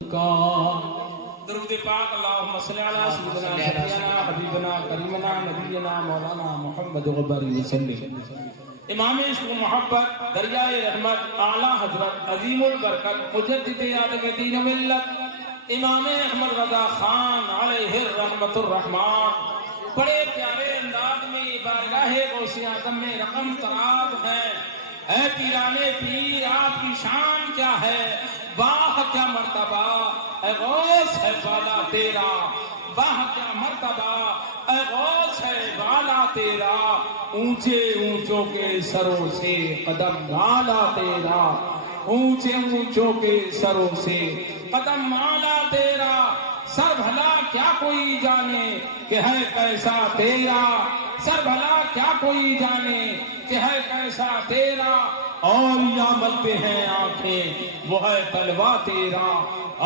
درود پاک اللہم صلی علی سیدنا شفیعنا حبیبنا کریمنا نبینا مولانا محمد غباری وسلم۔ امام عشق و محبت، دریائے رحمت، اعلیٰ حضرت، عظیم البرکت، مجدد یادگ دین و ملت، امام احمد رضا خان علیہ الرحمت الرحمان بڑے پیارے انداز میں بارگاہ غوث اعظم میں رقم طراب ہیں۔ اے پیرانے پیر، آپ کی شان کیا ہے، واہ کیا مرتبہ، اے غوث ہے بالا تیرا، واہ کیا مرتبہ، اے غوث ہے بالا تیرا، اونچے اونچوں کے سروں سے قدم مالا تیرا، اونچے اونچوں کے سروں سے قدم مالا تیرا، سر بھلا کیا کوئی جانے کہ ہے کیسا تیرا، سر بھلا کیا کوئی جانے کہ ہے کیسا تیرا، اولیاء ملتے ہیں آنکھیں وہ ہے طلبہ تیرا،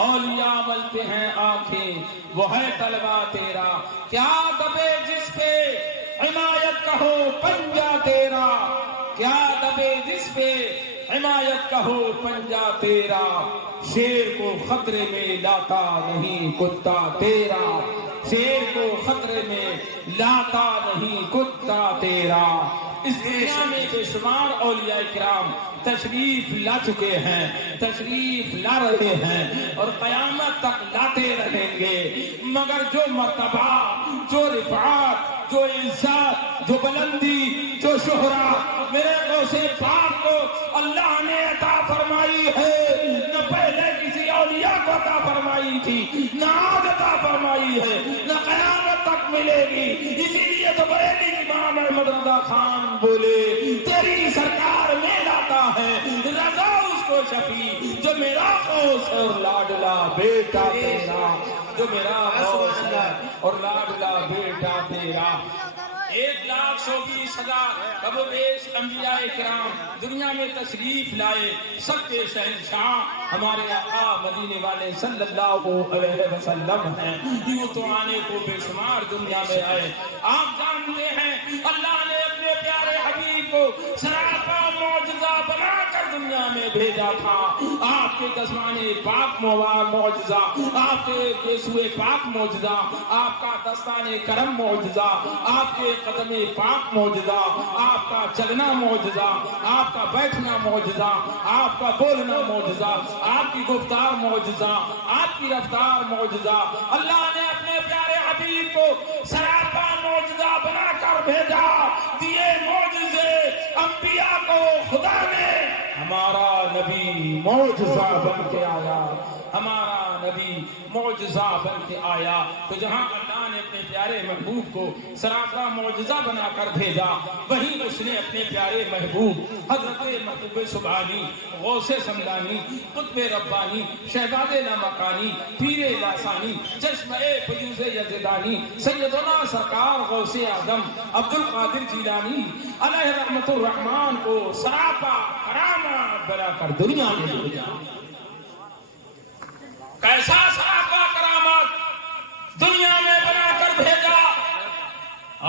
اولیاء ملتے ہیں آنکھیں وہ ہے طلبہ تیرا، کیا دبے جس پہ عنایت کہو پنجہ تیرا، کیا دبے جس پہ عنایت کہو پنجہ تیرا، شیر کو خطرے میں لاتا نہیں کتا تیرا، شیر کو خطرے میں لاتا نہیں کتا تیرا۔ اس دنیا میں بے شمار اولیاء کرام تشریف لا چکے ہیں، تشریف لا رہے ہیں اور قیامت تک لاتے رہیں گے، مگر جو مرتبہ، جو رفعت، جو عزت، جو بلندی، جو شہرت میرے غوث پاک کو اللہ نے عطا فرمائی ہے، نہ پہلے کسی اولیاء کو عطا فرمائی تھی، نہ آج عطا فرمائی ہے، نہ قیامت تک ملے گی۔ اسی لیے تو بریلی امام احمد رضا خان بولے، تیری سرکار میں لاتا ہے رضا اس کو شفیع جو میرا غوث ہے اور لاڈلا بیٹا تیرا، جو میرا غوث ہے اور لاڈلا بیٹا تیرا۔ 1,20,000 کب و بیش انبیاء کرام دنیا میں تشریف لائے، سب کے شہنشاہ ہمارے آقا مدینے والے صلی اللہ علیہ وسلم ہیں، یوں تو آنے کو بے شمار دنیا میں آئے۔ آپ جانتے ہیں اللہ نے اپنے پیارے حبیب کو سراپا معجزہ بنا کر دنیا میں بھیجا تھا، آپ کے دستانے پاک معجزہ، آپ کے یسوع پاک معجزہ، آپ کا دستانے کرم معجزہ، آپ کے قدم پاک معجزہ، آپ کا چلنا معجزہ، آپ کا بیٹھنا معجزہ، آپ کا بولنا معجزہ، آپ کی گفتار معجزہ، آپ کی رفتار معجزہ۔ اللہ نے اپنے پیارے حبیب کو سراپا معجزہ بنا کر بھیجا، دیے معجزے انبیاء کو خدا نے۔ ہمارا نبی معجزہ بن کے آیا، ہمارا نبی معجزہ بن کے آیا، تو جہاں اللہ نے اپنے پیارے محبوب کو سراپا معجزہ بنا کر بھیجا، وہیں اس نے اپنے پیارے محبوب حضرت محبوب سبحانی، غوث سمدانی، قطب ربانی، شہزاد لامکانی، پیر لاسانی، چشمہ فیوض یزدانی، سیدنا سرکار غوث اعظم عبد القادر جیلانی علیہ رحمت الرحمان کو سراپا کرامات بنا کر دنیا میں بھیجا۔ کیسا سراپا کرامات دنیا میں بنا کر بھیجا؟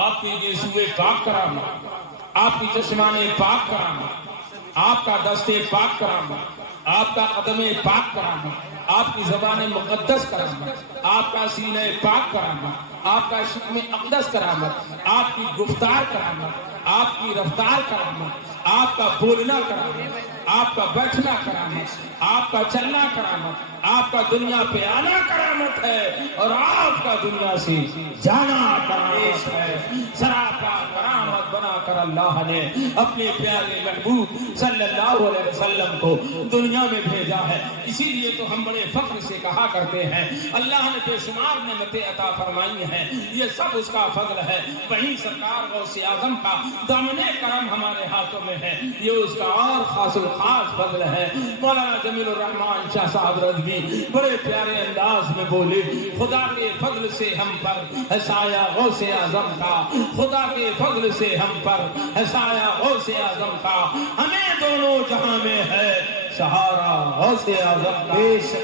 آپ کی یسوع پاک کرامات، آپ کی چشمان پاک کرامات، آپ کا دست پاک کرامات، آپ کا قدم پاک کرامات، آپ کی زبان مقدس کرامت، آپ کا سینہ پاک کرامت، آپ کا شکم اقدس کرامت، آپ کی گفتار کرامت، آپ کی رفتار کرامت، آپ کا بولنا کرامت، آپ کا بیٹھنا کرامت، آپ کا چلنا کرامت، آپ کا دنیا پہ آنا کرامت ہے اور آپ کا دنیا سے جانا کرامت ہے۔ سراپا کرامت بنا کر اللہ نے اپنے پیارے محبوب صلی اللہ علیہ وسلم کو دنیا میں بھیجا ہے۔ اسی لیے تو ہم بڑے فخر سے کہا کرتے ہیں اللہ نے بے شمار نعمتیں عطا فرمائی ہیں، یہ سب اس کا فضل ہے۔ وہیں سرکار غوث اعظم کا دامن کرم ہمارے ہاتھوں میں ہے، یہ اس کا اور خاص الخاص فضل ہے۔ مولانا جمیل الرحمان شاہ صاحب رضوی بڑے پیارے انداز میں بولے، خدا کے فضل سے ہم پر ہے سایہ غوث اعظم کا، خدا کے فضل سے ہم پر ہے سایہ غوث اعظم کا، ہمیں دونوں جہاں میں ہے سہارا غوث اعظم کا،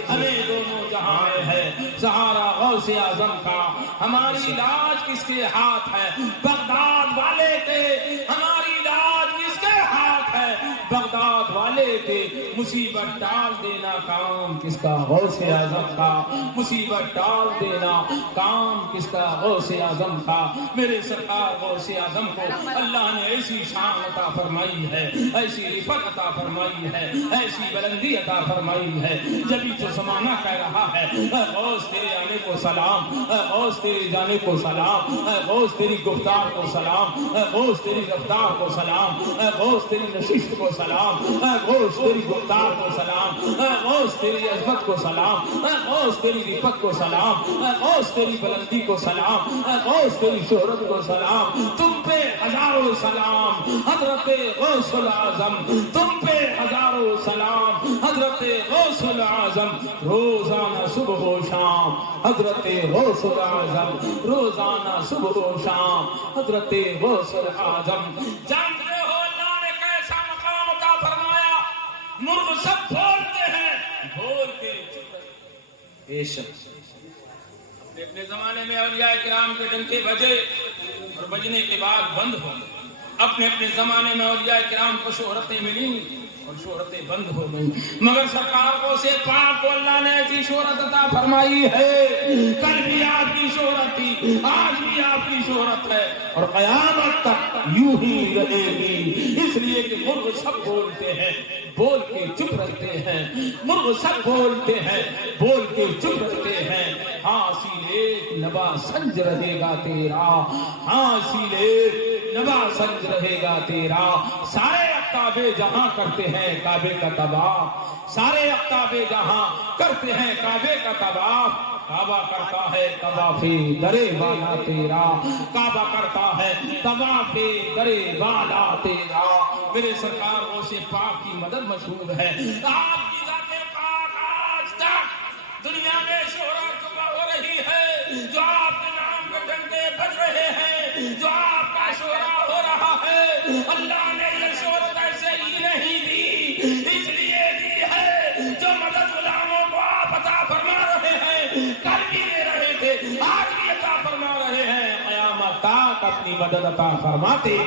ہمیں دونوں جہاں میں ہے سہارا غوث اعظم کا۔ ہماری لاج کس کے ہاتھ ہے؟ بغداد والے کے۔ ہماری لاج کس کے ہاتھ ہے؟ ہے بغداد والے کے مصیبت ٹال دینا کام کس کا غوث اعظم کا مصیبت ٹال دینا کام کس کا غوث اعظم کا میرے سرکار غوث اعظم کو اللہ نے ایسی شان عطا فرمائی ہے ایسی رفعت عطا فرمائی ہے ایسی بلندی عطا فرمائی ہے جبھی تو زمانہ کہہ رہا ہے اے غوث تیرے آنے کو سلام اے غوث تیرے جانے کو سلام اے غوث تیری گفتار کو سلام اے غوث تیری رفتار کو سلام اے غوث تیری نشست کو سلام اے غوث تیری گفتار کو سلام اے غوث تیری عظمت کو سلام اے غوث تیری رفعت کو سلام اے غوث تیری بلندی کو سلام اے غوث تیری شہرت کو سلام تم پہ ہزاروں سلام حضرت غوث الاعظم تم پہ ہزاروں سلام حضرت غوث الاعظم روزانہ صبح و شام حضرت غوث الاعظم روزانہ صبح و شام حضرت غوث الاعظم جانتے ہو اللہ نے کیسا مقام عطا فرمایا مرغ سب بولتے ہیں بول کے بے شک اپنے زمانے میں اولیاء کرام کے ڈنکے بجے اور بجنے کے بعد بند ہو اپنے زمانے میں اولیاء کرام کو شہرتیں ملی اور شہرتیں بند ہو گئی مگر سرکار کو سے پاک کو اللہ نے ایسی شہرت عطا فرمائی ہے کل بھی آپ کی شہرت تھی آج بھی آپ کی شہرت ہے اور قیامت تک یوں ہی رہے گی اس لیے کہ مرغ سب بولتے ہیں بول کے چپ رہتے ہیں مرغ سب بولتے ہیں بول کے چپ رہتے ہیں حاصل ایک نبا سنج رہے گا تیرا حاصل ایک نبا سنج رہے گا تیرا سارے کعبے جہاں کرتے ہیں کعبے کا طواف سارے کعبے جہاں کرتے ہیں کعبے کا طواف کعبہ کرتا ہے طواف درے والا تیرا کعبہ کرتا ہے طواف درے والا تیرا میرے سرکار غوث پاک کی مدد مشہور ہے آپ کی ذات پاک آج تک دنیا میں شہرت ہو رہی ہے جو آپ کے نام کے ڈنڈے بج رہے ہیں جو آپ کا شہرا ہو رہا ہے اللہ نے یہ شہرت ایسے ہی نہیں دی اس لیے دی ہے جو مدد غلاموں کو آپ عطا فرما رہے ہیں کل بھی دے رہے تھے آج بھی عطا فرما رہے ہیں قیامت تک اپنی مدد عطا فرماتے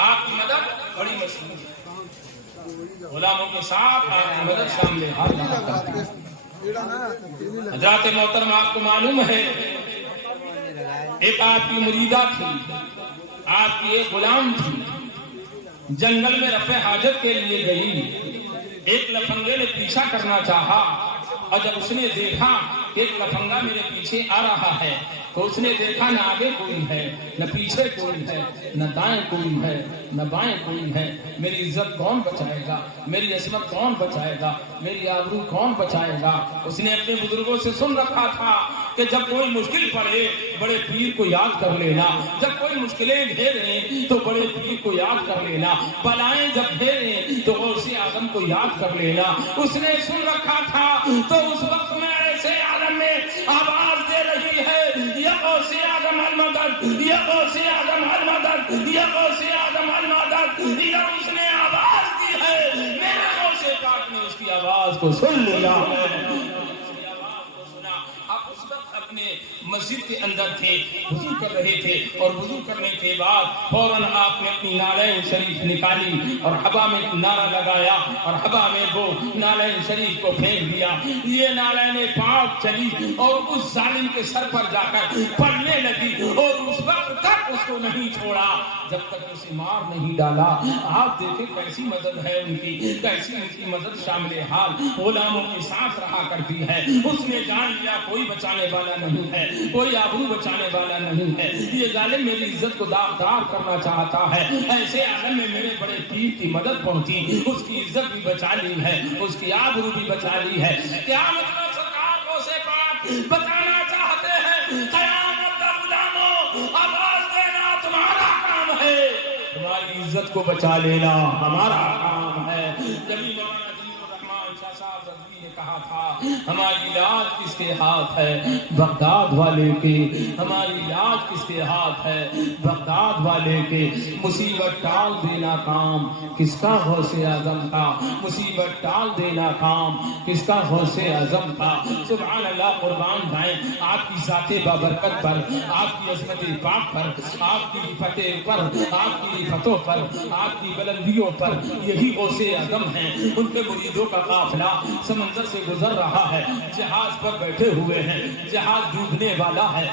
آپ کی مدد بڑی مشہور ہے غلاموں کے ساتھ آپ کی مدد شامل ہے حضرات محترم آپ کو معلوم ہے ایک آپ کی مریدہ تھی آپ کی ایک غلام تھی جنگل میں رفع حاجت کے لیے گئی ایک لفنگے نے پیچھا کرنا چاہا اور جب اس نے دیکھا کہ ایک لفنگا میرے پیچھے آ رہا ہے تو اس نے دیکھا نہ آگے کوئی ہے نہ پیچھے کوئی ہے نہ دائیں کوئی ہے نہ بائیں کوئی ہے میری عزت کون بچائے گا میری عصمت کون بچائے گا میری آبرو کون بچائے گا اس نے اپنے بزرگوں سے سن رکھا تھا کہ جب کوئی مشکل پڑے بڑے پیر کو یاد کر لینا جب کوئی مشکلیں گھیریں تو بڑے پیر کو یاد کر لینا بلائیں جب گھیریں تو غوث اعظم کو یاد کر لینا اس نے سن رکھا تھا تو اس وقت میں ایسے عالم میں آواز دے رہی ہے یا غوث اعظم المدد یا غوث اعظم المدد یا غوث اعظم المدد یا اس نے آواز دی ہے میرے غوث پاک نے اس کی آواز کو سن لیا ہے اپنے مسجد کے اندر تھے وضو کر رہے تھے اور وضو کرنے کے بعد فوراً آپ نے اپنی نالین شریف نکالی اور ہوا میں نعرہ لگایا اور ہوا میں وہ نالین شریف کو پھینک دیا یہ نالین پاک چلی اور اس ظالم کے سر پر جا کر پڑنے لگی اور اس وقت تک اس کو نہیں چھوڑا جب تک اسے مار نہیں ڈالا آپ دیکھیں کیسی مدد ہے ان کی کیسی ان کی مدد شامل حال غلاموں کے ساتھ رہا کرتی ہے اس نے جان لیا کوئی بچانے والا نہیں ہے کوئی آبرو بچانے والا نہیں ہے یہ ظالم میری عزت کو داغدار کرنا چاہتا ہے ایسے عالم میں میرے بڑے پیر کی مدد پہنچی اس کی عزت بھی بچا لی ہے اس کی آبرو بھی بچا لی ہے کیا مطلب سرکار کو سے پاک بتانا چاہتے ہیں قیامت تک غلاموں آواز دینا تمہارا کام ہے تمہاری عزت کو بچا لینا ہمارا کام ہے جبھی مولانا جلیل الرحمن شاہ صاحب رضوی نے کہا تھا ہماری لاج کس کے ہاتھ ہے؟ بغداد والے کے. ہماری لاج کس کے ہاتھ ہے؟ بغداد والے کے. مصیبت ٹال دینا کام کس کا غوث اعظم تھا؟ مصیبت ٹال دینا کام کس کا غوث اعظم تھا؟ سبحان اللہ. قربان جائیں آپ کی ذات بابرکت پر، آپ کی عظمت پاک پر، آپ کی فتح پر، آپ کی فتحوں پر، آپ کی بلندیوں پر. یہی غوث اعظم ہیں. ان کے مریدوں کا قافلہ سمندر سے گزر رہا ہے، جہاز پر بیٹھے ہوئے ہیں، جہاز ڈوبنے والا ہے،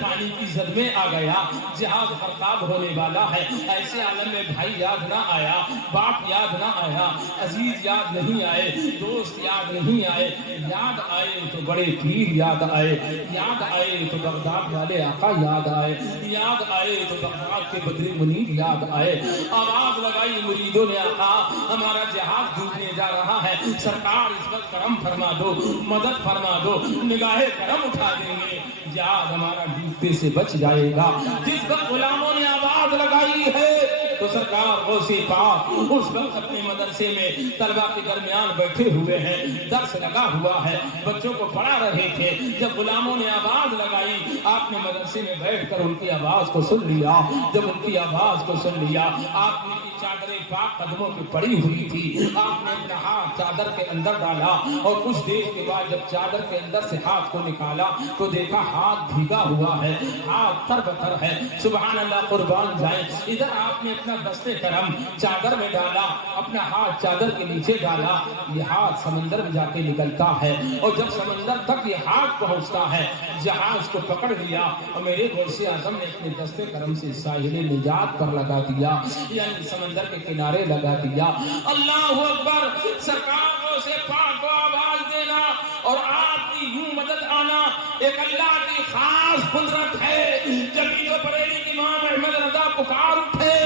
پانی کی زد میں آ گیا، جہاز خراب ہونے والا ہے. ایسے عالم میں بھائی یاد نہ آیا، باپ یاد نہ آیا، عزیز یاد نہیں آئے، دوست یاد نہیں آئے. یاد آئے تو بڑے پیر یاد آئے، یاد آئے تو بغداد والے آقا یاد آئے، یاد آئے تو بغداد کے بدری منیر یاد آئے. آواز لگائی مریدوں نے آقا ہمارا جہاز ڈوبنے جا رہا ہے، سرکار اس وقت کرم فرما دو، مدد فرما دو، نگاہ کرم اٹھا دیں گے، جہاز ہمارا ڈوبتے سے بچ جائے گا. جس وقت غلاموں نے آواز لگائی ہے تو سرکار غوث پاک اس وقت اپنے مدرسے میں طلبہ کے درمیان بیٹھے ہوئے ہیں، درس لگا ہوا ہے، بچوں کو پڑھا رہے تھے. جب غلاموں نے آواز لگائی آپ نے مدرسے میں بیٹھ کر ان کی آواز کو سن لیا. جب ان کی آواز کو سن لیا آپ نے چادر پاک قدموں پہ پڑی ہوئی تھی، آپ نے اپنا ہاتھ چادر کے اندر ڈالا اور کچھ دیر کے بعد جب چادر کے اندر سے ہاتھ کو نکالا تو دیکھا ہاتھ بھیگا ہوا ہے، ہاتھ تر بتر ہے. سبحان اللہ. قربان جائیں ادھر آپ نے اپنا دستے کرم چادر میں ڈالا، اپنا ہاتھ چادر کے نیچے ڈالا، یہ ہاتھ سمندر میں جا کے نکلتا ہے اور جب سمندر تک یہ ہاتھ پہنچتا ہے جہاز کو پکڑ لیا اور میرے غوث اعظم نے اپنے دستے کرم سے ساحل نجات پر لگا دیا، یعنی سمندر کے کنارے لگا دیا. اللہ اکبر. سرکار سے پاک کو آواز دینا اور آپ کی یوں مدد آنا ایک اللہ کی خاص قدرت ہے. جبھی تو بریلی امام احمد رضا پکار اٹھے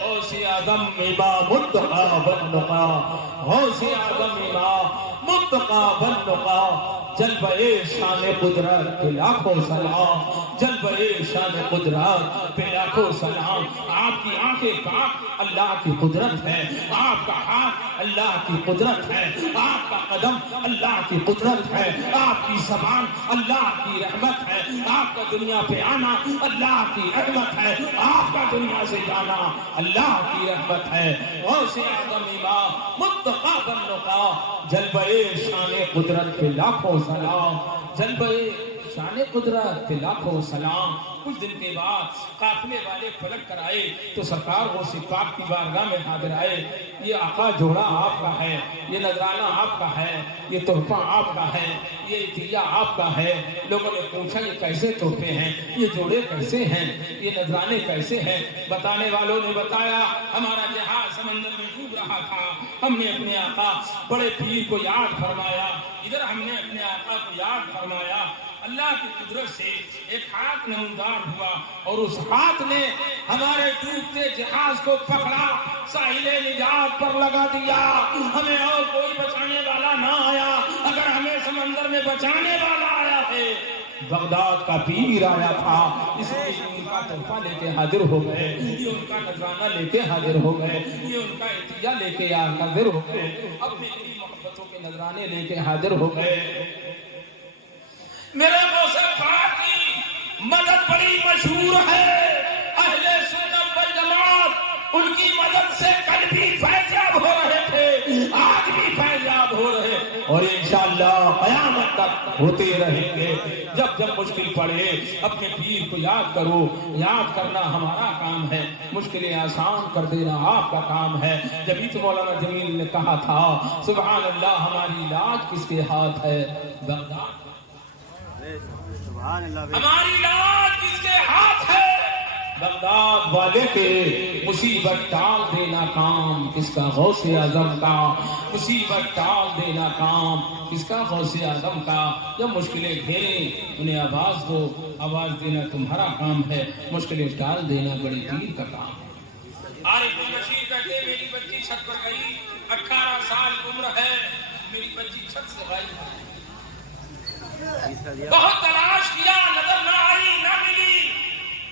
غوث اعظم امام متقا بنقا، غوث اعظم امام متقا بنقا. جلوہ شان قدرت پہ لاکھوں سلام، جلوہ شان قدرت پہ لاکھوں سلام. آپ کی آنکھیں پاک اللہ کی قدرت ہے، آپ کا ہاتھ اللہ کی قدرت ہے، آپ کا قدم اللہ کی قدرت ہے، آپ کی زبان اللہ کی رحمت ہے، آپ کا دنیا پہ آنا اللہ کی رحمت ہے، آپ کا دنیا سے جانا اللہ کی رحمت ہے. غوث اعظم امام متقا بنقا، جلوہ شان قدرت پہ لاکھوں سلام، جلوہ شان قدرت پہ لاکھوں سلام. کچھ دن کے بعد قافلے والے پلٹ کر آئے تو سرکار غوث پاک کی بارگاہ میں حاضر آئے. یہ آقا جوڑا آپ کا ہے، یہ نذرانہ آپ کا ہے، یہ تحفہ آپ کا ہے، یہ عطیہ آپ کا ہے. لوگوں نے پوچھا یہ کیسے تحفے ہیں، یہ جوڑے کیسے ہیں، یہ نذرانے کیسے ہیں؟ بتانے والوں نے بتایا ہمارا جہاز سمندر میں ڈوب رہا تھا، ہم نے اپنے آقا بڑے پیر کو یاد فرمایا، ادھر ہم نے اپنے آقا کو یاد فرمایا. اللہ کی قدرت سے ایک ہاتھ نمودار ہوا اور اس ہاتھ نے ہمارے ڈوبتے جہاز کو پکڑا، ساحل نجات پر لگا دیا. ہمیں اور کوئی بچانے والا نہ آیا. اگر ہمیں سمندر میں بچانے والا آیا ہے بغداد کا پیر آیا تھا، اس لیے ان کا تحفہ لے کے حاضر ہو گئے، یہ ان کا نذرانہ لے کے حاضر ہو گئے، یہ ان کا عطیہ لے کے حاضر ہو گئے، اپنی محبتوں کے نذرانے لے کے حاضر ہو گئے. میرے غوث پاک کی مدد بڑی مشہور ہے. اہل سنت والجماعت ان کی مدد سے کل بھی فیضیاب ہو رہے تھے، آج بھی فیضیاب ہو رہے اور انشاءاللہ قیامت تک ہوتے رہیں گے. جب جب مشکل پڑے اپنے پیر کو یاد کرو. یاد کرنا ہمارا کام ہے، مشکلیں آسان کر دینا آپ کا کام ہے. جبھی تو مولانا جمیل نے کہا تھا سبحان اللہ ہماری لاج کس کے ہاتھ ہے؟ بغداد. ہماری لاج کس کے ہاتھ ہے؟ بغداد والے کے. مصیبت ٹال دینا کام کس کا؟ غوث اعظم کا. مصیبت ٹال دینا کام کس کا؟ غوث اعظم کا. جب مشکلیں گھیریں انہیں آواز دو، آواز دینا تمہارا کام ہے، مشکلیں ٹال دینا بڑے پیر کا کام ہے. عارف بشیر کہتے میری بچی چھت پر گئی، 18 سال عمر ہے، میری بچی چھت سے غائب ہے. بہت تلاش کیا، نظر نہ آئی، نہ ملی،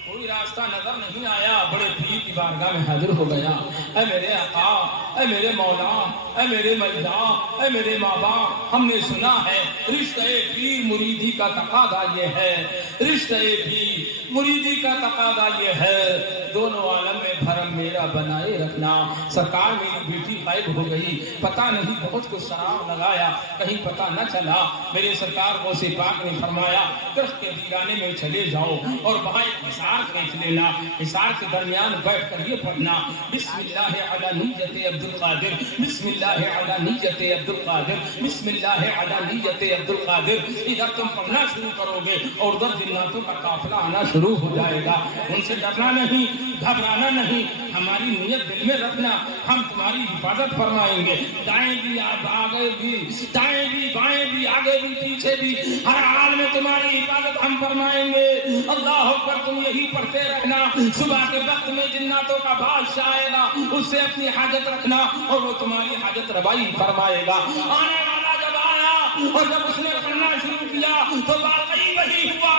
کوئی راستہ نظر نہیں آیا. بڑے پیر کی بارگاہ میں حاضر ہو گیا. اے میرے آقا اے میرے مولا، اے میرے ملجا، اے میرے ماں باپ، ہم نے سنا ہے رشتہ پیر مریدی کا تقاضا یہ ہے، رشتہ پیر مریدی کا تقاضا یہ ہے، دونوں عالم میں بھرم میرا بنائے رکھنا۔ سرکار میری بیٹی غائب ہو گئی، پتہ نہیں بہت کچھ سراغ لگایا، کہیں پتہ نہ چلا۔ میرے سرکار غوث پاک نے فرمایا درخت کے ویرانے میں چلے جاؤ اور وہاں ایک حصار کھینچ لینا، حصار کے درمیان بیٹھ کر یہ پڑھنا بسم اللہ علی نیت عبد القادر، بسم اللہ علی نیت عبد القادر، بسم اللہ علی نیت عبد القادر۔ ادھر تم پڑھنا شروع کرو گے اور ادھر جناتوں کا قافلہ آنا شروع ہو جائے گا۔ ان سے ڈرنا نہیں، گھبرانا نہیں، ہماری نیت دل میں رکھنا، ہم تمہاری حفاظت فرمائیں گے، دائیں بھی آگے بھی، دائیں بھی بائیں بھی، آگے بھی پیچھے بھی، ہر حال میں تمہاری حفاظت ہم فرمائیں گے۔ اللہ اکبر، تم یہی پڑھتے رہنا۔ صبح کے وقت میں جناتوں کا بادشاہ آئے گا، اس سے اپنی حاجت رکھنا اور وہ تمہاری حاجت روائی فرمائے گا۔ آنے والا جب آیا اور جب اس نے پڑھنا شروع کیا تو واقعی وہی ہوا۔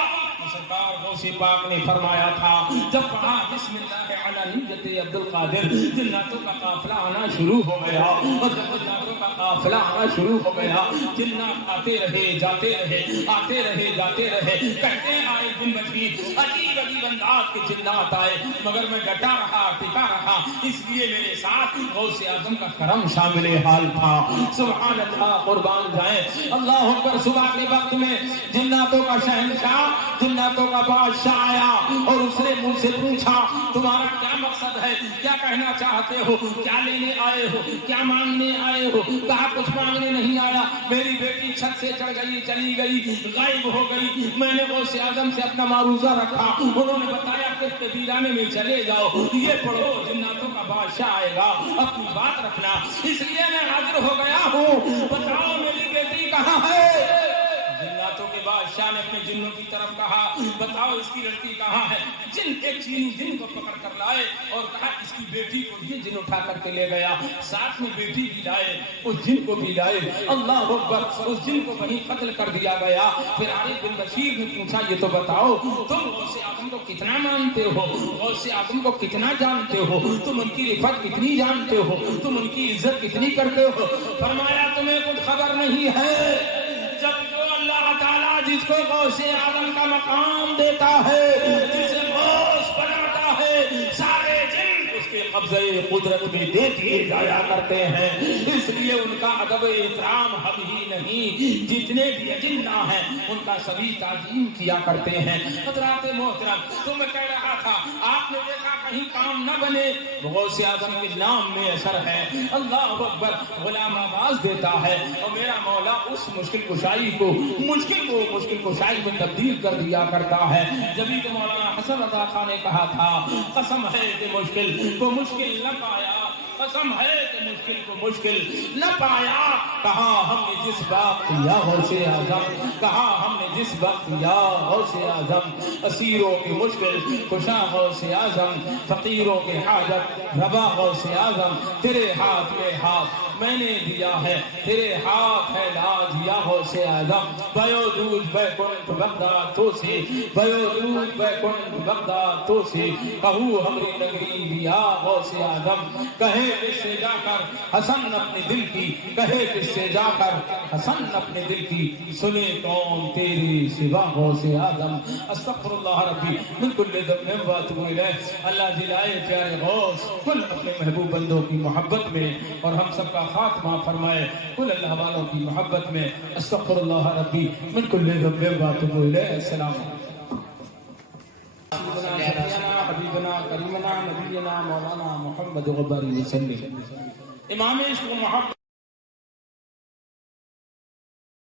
سرکار غوث پاک نے فرمایا تھا جب پڑھا بسم اللہ علی نیت عبد القادر، جناتوں کا قافلہ آنا شروع ہو گیا، اور جب جناتوں کا قافلہ آنا شروع ہو گیا، جنات آتے رہے جاتے رہے، آتے رہے جاتے رہے، کہتے آئے بن بشیر، عجیب عجیب انداز کے جنات آئے، مگر میں ڈٹا رہا، ٹکا رہا، اس لیے میرے ساتھ غوث اعظم کا کرم شامل حال تھا۔ سبحان اللہ، قربان جائیں اللہ اکبر۔ صبح کے وقت میں جناتوں کا شہنشاہ، جناتوں کا بادشاہ آیا اور اس نے مجھ سے پوچھا تمہارا کیا مقصد ہے، کیا کہنا چاہتے ہو، کیا لینے آئے ہو، کیا مانگنے آئے ہو؟ کہا کچھ مانگنے نہیں آیا، میری بیٹی چھت سے چڑھ گئی، چلی گئی، غائب ہو گئی، میں نے غوث اعظم سے اپنا معروضہ رکھا، انہوں نے بتایا کہ ویرانے میں چلے جاؤ، یہ پڑھو، جناتوں کا بادشاہ آئے گا، اپنی بات رکھنا، اس لیے میں حاضر ہو گیا ہوں، بتاؤ میری بیٹی کہاں ہے؟ جناتوں کے بادشاہ نے اپنے جنوں کی طرف کہا بتاؤ اس کی لڑکی کہاں ہے؟ جن ایک چینی جن کو پکڑ کر لائے اور کہا اس کی بیٹی کو یہ جن اٹھا کر کے لے گیا، ساتھ میں بیٹی بھی لائے، اس جن کو بھی لائے، اللہ اکبر، اس جن کو وہیں قتل کر دیا گیا۔ پھر عارف بن بشیر نے پوچھا یہ تو بتاؤ تم غوث اعظم کو کتنا مانتے ہو، غوث اعظم کو کتنا جانتے ہو، تم ان کی رفعت کتنی جانتے ہو، تم ان کی عزت کتنی کرتے ہو؟ فرمایا تمہیں کچھ خبر نہیں ہے، جب جو اللہ تعالیٰ جس کو غوث اعظم کا مقام دیتا ہے، جسے غوث بناتا ہے، سارے جن اس کے قبضے قدرت میں دے دیے جایا کرتے ہیں، اس لیے ان کا ادب احترام ہم ہی نہیں جتنے بھی اجنہ ہیں ان کا سبھی تعظیم کیا کرتے ہیں۔ حضرات محترم، تو میں کہہ رہا تھا آپ نے دیکھا کہیں کام نہ بنے، غوث اعظم کے نام میں اثر ہے، اللہ اکبر، غلام آواز دیتا ہے اور میرا مولا اس مشکل کشائی کو مشکل کشائی میں تبدیل کر دیا کرتا ہے۔ جبھی تو مولانا حسن رضا خان نے کہا تھا قسم ہے کہ مشکل کو مشکل نہ پایا، قسم ہے کہ مشکل کو مشکل نہ پایا، کہاں ہم نے جس وقت یا غوث اعظم، کہاں ہم نے جس وقت یا غوث اعظم، اسیروں کی مشکل کشا غوث اعظم، فقیروں کے حاجت روا غوث اعظم، تیرے ہاتھ میں ہاتھ میں نے دیا ہے، تیرے ہاتھ ہے لاج یا غوث اعظم، بیودود بیکنٹ بغداد تو سے، بیودود بیکنٹ بغداد تو سے، کہو ہمری نگری یا غوث اعظم، کہے کس سے جا کر حسن اپنے دل کی، کہے کس سے جا کر حسن اپنے دل کی، سنے کون تیری سوا غوث اعظم۔ استغفر اللہ ربی من کل ذنب واتوب الیہ۔ اللہ جلائے پیارے غوث کل اپنے محبوب بندوں کی محبت میں اور ہم سب کا خاتمہ فرمائے کل اللہ والوں کی محبت میں۔ استغفر اللہ ربی من کل ذنب واتوب الیہ۔ السلام علیکم۔ حبیبنا کریمنا نبینا مولانا محمد غباری وسلم۔ امام عشق و محبت